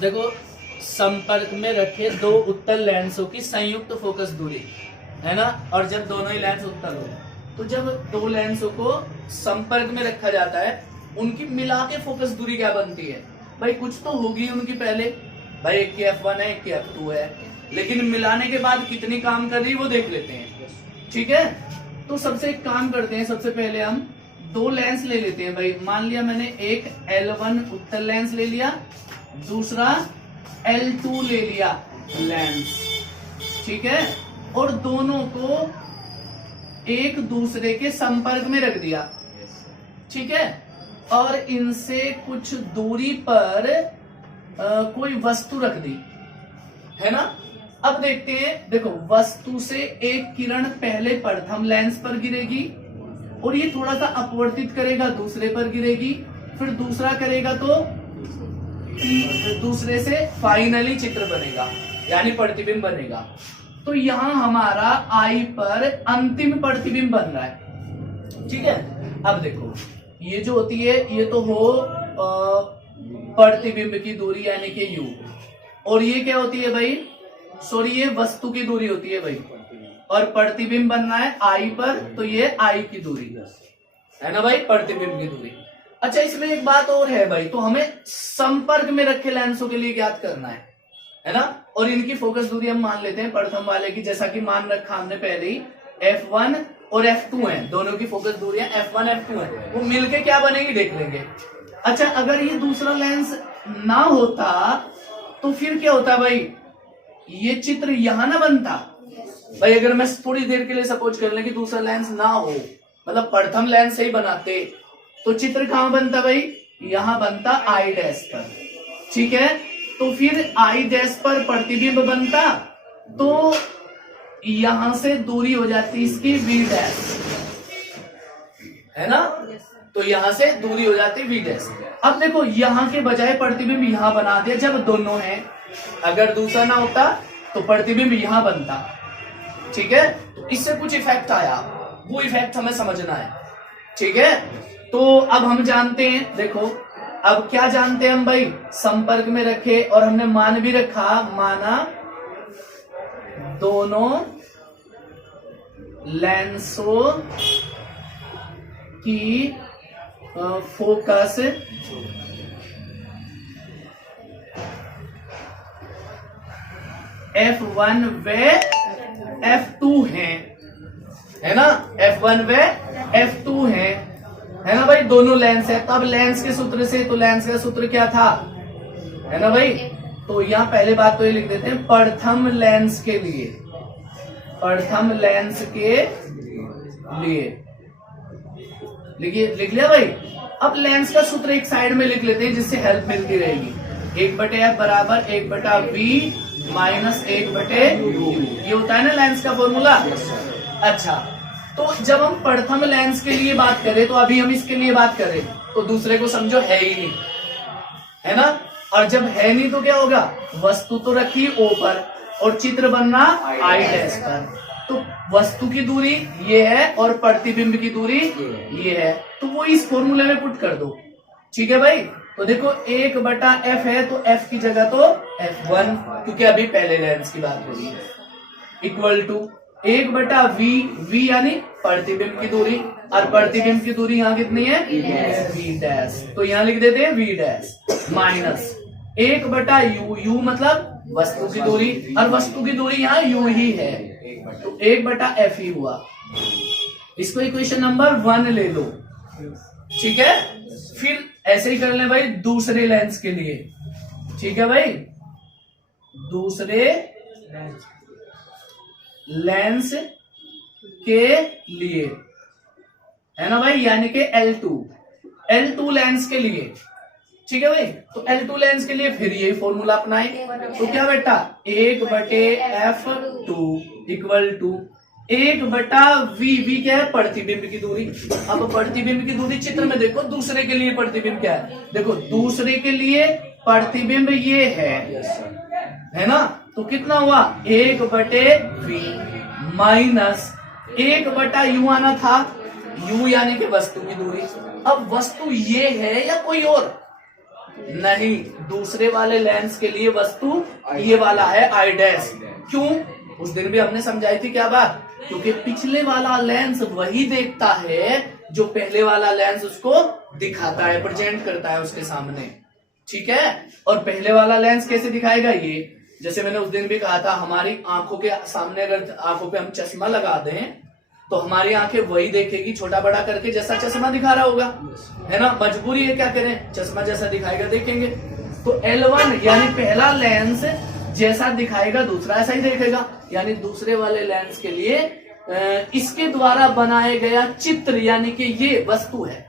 देखो, संपर्क में रखे दो उत्तल लेंसों की संयुक्त फोकस दूरी है ना, और जब दोनों ही लेंस उत्तल हो, तो जब दो लेंसों को संपर्क में रखा जाता है, उनकी मिला के फोकस दूरी क्या बनती है भाई? कुछ तो होगी उनकी पहले भाई, एक की f1 है, एक की f2 है, लेकिन मिलाने के बाद कितनी काम कर रही है वो देख लेते हैं। ठीक है, तो सबसे एक काम करते हैं, सबसे पहले हम दो लेंस ले लेते हैं भाई। मान लिया मैंने एक L1 उत्तल लेंस ले लिया, दूसरा L2 ले लिया लेंस। ठीक है, और दोनों को एक दूसरे के संपर्क में रख दिया। ठीक है, और इनसे कुछ दूरी पर कोई वस्तु रख दी, है ना। अब देखते हैं, देखो वस्तु से एक किरण पहले प्रथम लेंस पर गिरेगी और ये थोड़ा सा अपवर्तित करेगा, दूसरे पर गिरेगी, फिर दूसरा करेगा तो दूसरे से फाइनली चित्र बनेगा, यानी प्रतिबिंब बनेगा। तो यहां हमारा आई पर अंतिम प्रतिबिंब बन रहा है। ठीक है, अब देखो ये जो होती है, ये तो हो प्रतिबिंब की दूरी यानी कि u, और ये क्या होती है भाई? सॉरी, ये वस्तु की दूरी होती है भाई, और प्रतिबिंब बनना है आई पर, तो ये आई की दूरी है ना भाई, प्रतिबिंब की दूरी। अच्छा, इसमें एक बात और है भाई, तो हमें संपर्क में रखे लेंसों के लिए ज्ञात करना है ना, और इनकी फोकस दूरी हम मान लेते हैं प्रथम वाले की, जैसा कि मान रखा हमने पहले ही, f1 और f2 है, दोनों की फोकस दूरियां f1 f2 है, वो मिलके क्या बनेगी देख लेंगे। अच्छा, अगर ये दूसरा लेंस ना होता तो फिर क्या होता भाई? ये चित्र यहां ना बनता भाई। अगर मैं थोड़ी देर के लिए सपोज कर लें कि दूसरा लेंस ना हो, मतलब प्रथम लेंस से ही बनाते, तो चित्र कहां बनता भाई? यहां बनता आई डैश पर। ठीक है, तो फिर आई डैश पर प्रतिबिंब बनता, तो यहां से दूरी हो जाती इसकी वी डैश, है ना, तो यहां से दूरी हो जाती वी डैश। अब देखो, यहां के बजाय प्रतिबिंब यहां बना दिया जब दोनों हैं, अगर दूसरा ना होता तो प्रतिबिंब यहां बनता। ठीक है, तो इससे कुछ इफेक्ट आया, वो इफेक्ट हमें समझना है। ठीक है, तो अब हम जानते हैं, देखो अब क्या जानते हैं हम भाई? संपर्क में रखे, और हमने मान भी रखा, माना दोनों लेंसों की फोकस f1 व f2 है ना, f1 व f2 है ना भाई, दोनों लेंस है। तो अब लेंस के सूत्र से, तो लेंस का सूत्र क्या था, है ना भाई? तो यहां पहले बात तो ये लिख देते हैं, प्रथम लेंस के लिए, प्रथम लेंस के लिए लिखिए, लिख लिया भाई। अब लेंस का सूत्र एक साइड में लिख लेते हैं, जिससे हेल्प मिलती रहेगी। 1/f बराबर 1/v माइनस 1/u, ये होता है ना लेंस का फॉर्मूला। अच्छा, तो जब हम प्रथम लेंस के लिए बात करें, तो अभी हम इसके लिए बात करें, तो दूसरे को समझो है ही नहीं, है ना। और जब है नहीं तो क्या होगा? वस्तु तो रखी O पर और चित्र बनना आई डैश पर, तो वस्तु की दूरी ये है और प्रतिबिंब की दूरी ये है, तो वो इस फॉर्मूले में पुट कर दो। ठीक है भाई, तो देखो 1/f है, तो f की जगह तो f1, क्योंकि अभी पहले लेंस की बात हो रही है, इक्वल टू 1/v यानी प्रतिबिंब की दूरी, और प्रतिबिंब की दूरी यहाँ कितनी है? v डैश, तो यहाँ लिख देते हैं v dash minus 1/u, u मतलब वस्तु की दूरी, और वस्तु की दूरी यहाँ u ही है, तो 1/f ही हुआ। इसको इक्वेशन नंबर 1 ले लो। ठीक है, फिर ऐसे ही कर ले भाई दूसरे लेंस के लिए। ठीक है भाई, दूसरे लेंस के लिए, है ना भाई, यानी कि L2 लेंस के लिए। ठीक है भाई, तो L2 लेंस के लिए फिर यही फॉर्मूला अपनाएं, तो क्या बेटा 1/f2 इक्वल टू 1/v क्या है? प्रतिबिंब की दूरी। अब प्रतिबिंब की दूरी चित्र में देखो, दूसरे के लिए प्रतिबिंब क्या है? देखो दूसरे के लिए प्रतिबिंब ये है ना, तो कितना हुआ? 1/v माइनस 1/u आना था, u यानी कि वस्तु की दूरी। अब वस्तु ये है या कोई और? नहीं, दूसरे वाले लेंस के लिए वस्तु ये वाला है आई डैश। क्यों? उस दिन भी हमने समझाई थी क्या बात, क्योंकि पिछले वाला लेंस वही देखता है जो पहले वाला लेंस उसको दिखाता है, प्रेजेंट करता है उसके सामने। ठीक है, और पहले वाला लेंस कैसे दिखाएगा ये, जैसे मैंने उस दिन भी कहा था, हमारी आंखों के सामने अगर आंखों पे हम चश्मा लगा दें तो हमारी आंखें वही देखेगी छोटा बड़ा करके जैसा चश्मा दिखा रहा होगा, है ना। मजबूरी है, क्या करें, चश्मा जैसा दिखाएगा देखेंगे। तो L1 यानी पहला लेंस जैसा दिखाएगा दूसरा ऐसा ही देखेगा, यानी दूसरे वाले लेंस के लिए इसके द्वारा बनाया गया चित्र यानी कि ये वस्तु है।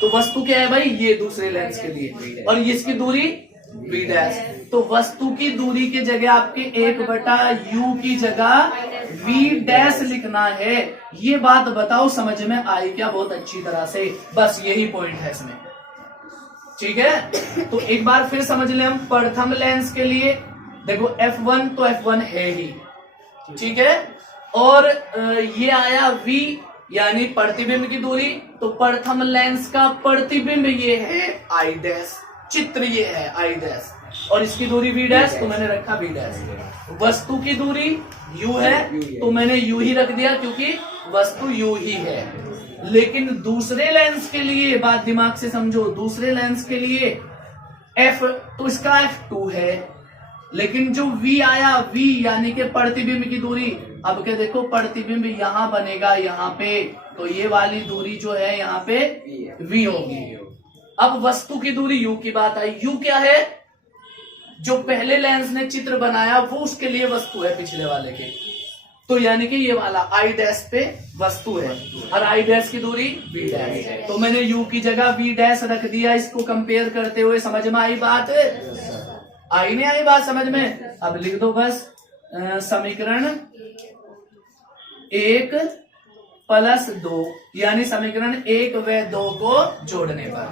तो वस्तु क्या है भाई, ये दूसरे लेंस के लिए, और इसकी दूरी v डैश। तो वस्तु की दूरी की जगह आपके 1/u की जगह v डैश लिखना है। ये बात बताओ समझ में आई क्या बहुत अच्छी तरह से, बस यही पॉइंट है इसमें। ठीक है, तो एक बार फिर समझ ले हम प्रथम लेंस के लिए, देखो f1 तो f1 है ही, ठीक है, और ये आया v यानी प्रतिबिंब की दूरी, तो प्रथम लेंस का प्रतिबिंब ये है आई डैश, चित्र ये है आई डैश, और इसकी दूरी v डैश, तो मैंने रखा v डैश। वस्तु की दूरी u है तो मैंने u ही रख दिया क्योंकि वस्तु u ही है। लेकिन दूसरे लेंस के लिए बात दिमाग से समझो, दूसरे लेंस के लिए f तो इसका f2 है, लेकिन जो v आया v यानी कि प्रतिबिंब की दूरी, अब क्या देखो प्रतिबिंब यहां बनेगा यहाँ पे, तो ये वाली दूरी जो है यहाँ पे v होगी। अब वस्तु की दूरी u की बात आई, u क्या है, जो पहले लेंस ने चित्र बनाया वो उसके लिए वस्तु है पिछले वाले के, तो यानी कि ये वाला आई डैश पे वस्तु है, और आई डैश की दूरी v डैश, तो मैंने u की जगह v डैश रख दिया। इसको कंपेयर करते हुए समझ में आई बात, आई नहीं आई बात समझ में? अब लिख दो बस समीकरण 1 + 2 यानी समीकरण 1 व 2 को जोड़ने पर,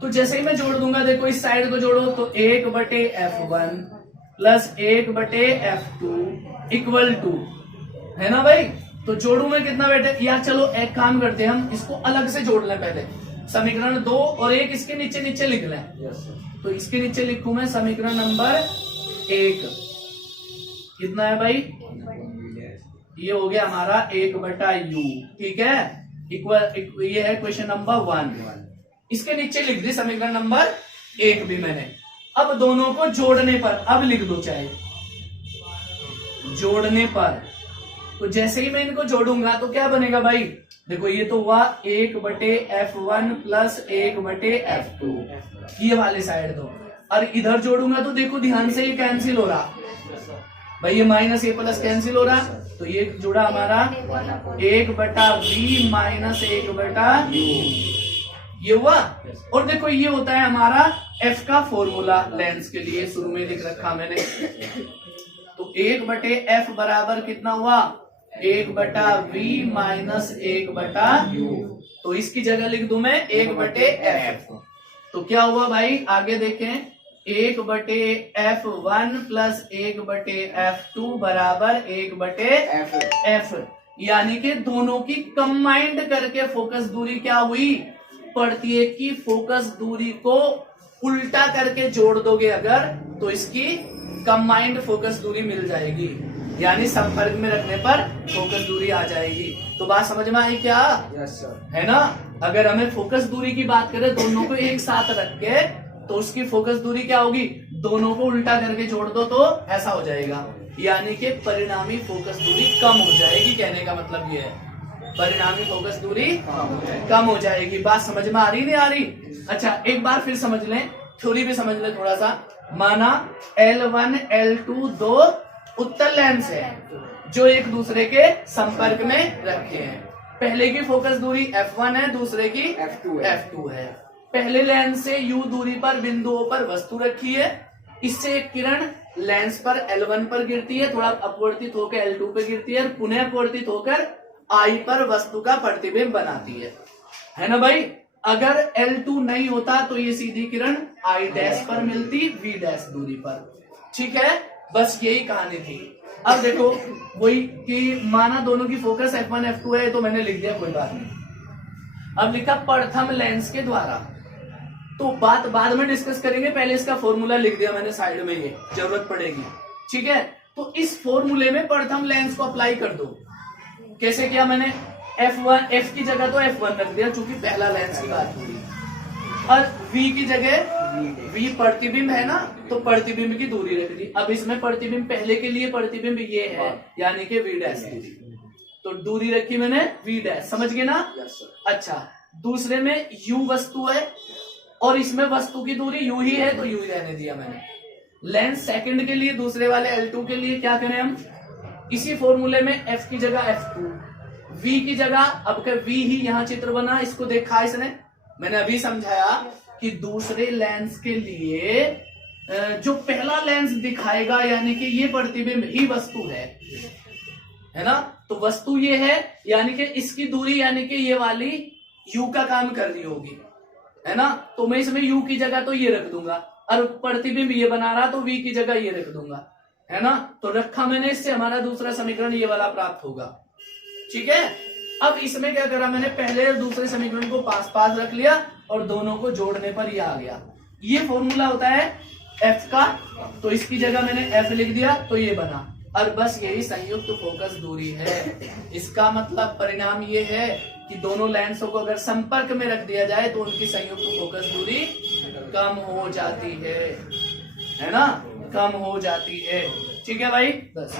तो जैसे ही मैं जोड़ दूंगा, देखो इस साइड को जोड़ो तो 1/f1 + 1/f2 = है ना भाई। तो जोड़ू में कितना बैठे यार, चलो एक काम करते हैं, हम इसको अलग से जोड़ लें पहले, समीकरण 2 और 1 इसके नीचे नीचे लिख लें। तो इसके नीचे लिखूं मैं समीकरण नंबर 1, कितना है भाई, ये हो गया हमारा 1/u, ठीक है, इक्वल ये है क्वेश्चन नंबर 1। इसके नीचे लिख दी समीकरण नंबर 1 भी मैंने। अब दोनों को जोड़ने पर, अब लिख दो चाहे जोड़ने पर, तो जैसे ही मैं इनको जोड़ूंगा तो क्या बनेगा भाई, देखो ये तो हुआ 1/f1 + 1/f2, ये वाले साइड दो, और इधर जोड़ूंगा तो देखो ध्यान से ये कैंसिल हो रहा भाई, ये -a+ कैंसिल हो रहा, तो ये जुड़ा हमारा 1/v - 1/u, ये हुआ। और देखो ये होता है हमारा f का फॉर्मूला लेंस के लिए, शुरू में लिख रखा मैंने, तो 1/f बराबर कितना हुआ, 1/v - 1/u, तो इसकी जगह लिख दूं मैं 1/f। तो क्या हुआ भाई, आगे देखें, 1/f1 + 1/f2 बराबर 1/f, यानी कि दोनों की कंबाइंड करके फोकस दूरी क्या हुई, प्रत्येक की फोकस दूरी को उल्टा करके जोड़ दोगे अगर, तो इसकी कंबाइंड फोकस दूरी मिल जाएगी, यानी संपर्क में रखने पर फोकस दूरी आ जाएगी। तो बात समझ में आई क्या? यस सर, है ना। अगर हमें फोकस दूरी की बात करें दोनों को एक साथ रख के, तो उसकी फोकस दूरी क्या होगी, दोनों को उल्टा करके जोड़ दो तो ऐसा हो जाएगा, यानी कि परिणामी फोकस दूरी कम हो जाएगी। कहने का मतलब ये है परिणामी फोकस दूरी कम हो जाएगी। बात समझ में आ रही नहीं आ रही? अच्छा एक बार फिर समझ लें, थ्योरी भी समझ लें थोड़ा सा। माना L1 L2 दो उत्तल लेंस है जो एक दूसरे के संपर्क में रखे हैं। पहले की फोकस दूरी f1 है, दूसरे की f2 है। पहले लेंस से u दूरी पर बिंदुओं पर वस्तु रखी है, इससे एक किरण लेंस पर L1 पर गिरती है, थोड़ा अपवर्तित होकर L2 पे गिरती है और पुनः अपवर्तित होकर I पर वस्तु का प्रतिबिंब बनाती है ना भाई। अगर L2 नहीं होता तो ये सीधी किरण I डैश पर मिलती V डैश दूरी पर। ठीक है, बस यही कहानी थी। अब देखो वही कि माना दोनों की फोकस f1 f2 है, तो मैंने लिख दिया कोई बात नहीं। अब लिखा प्रथम लेंस के द्वारा, तो बात बाद में डिस्कस करेंगे, पहले इसका फॉर्मूला लिख दिया मैंने साइड में, ये जरूरत पड़ेगी। ठीक है, तो इस फॉर्मूले में प्रथम लेंस को अप्लाई कर दो। कैसे किया मैंने, F की जगह तो F1 रख दिया चूंकि पहला लेंस की बात हो रही, और V की जगह V प्रतिबिंब है ना, तो प्रतिबिंब की दूरी रख दी। अब इसमें प्रतिबिंब, पहले के लिए प्रतिबिंब ये है यानी कि V डैश, तो दूरी रखी मैंने V डैश, समझ गए ना। अच्छा, दूसरे में U वस्तु है और इसमें वस्तु की दूरी U ही है तो U ही रहने दिया मैंने। लेंस सेकंड के लिए, दूसरे वाले L2 के लिए क्या करें हम, इसी फॉर्मूले में F की जगह F2, V की जगह, अब क्या V ही यहाँ चित्र बना, इसको देखा इसने, मैंने अभी समझाया कि दूसरे लेंस के लिए जो पहला लेंस दिखाएगा यानी कि ये प्रतिबिंब ही वस्तु है ना, तो वस्तु ये है यानी कि इसकी दूरी यानी कि ये वाली U का काम कर रही होगी, है ना, तो मैं इसमें U की जगह तो ये रख दूंगा, और प्रतिबिंब ये बना रहा तो V की जगह ये रख दूंगा, है ना, तो रखा मैंने, इससे हमारा दूसरा समीकरण ये वाला प्राप्त होगा। ठीक है, अब इसमें क्या करा मैंने, पहले और दूसरे समीकरण को पास पास रख लिया और दोनों को जोड़ने पर ये आ गया। ये फॉर्मूला होता है F का, तो इसकी जगह मैंने F लिख दिया तो ये बना, और बस यही संयुक्त फोकस दूरी है। इसका मतलब परिणाम ये है कि दोनों लेंसों को अगर संपर्क में रख दिया जाए तो उनकी संयुक्त फोकस दूरी कम हो जाती है ना, कम हो जाती है। ठीक है भाई, बस।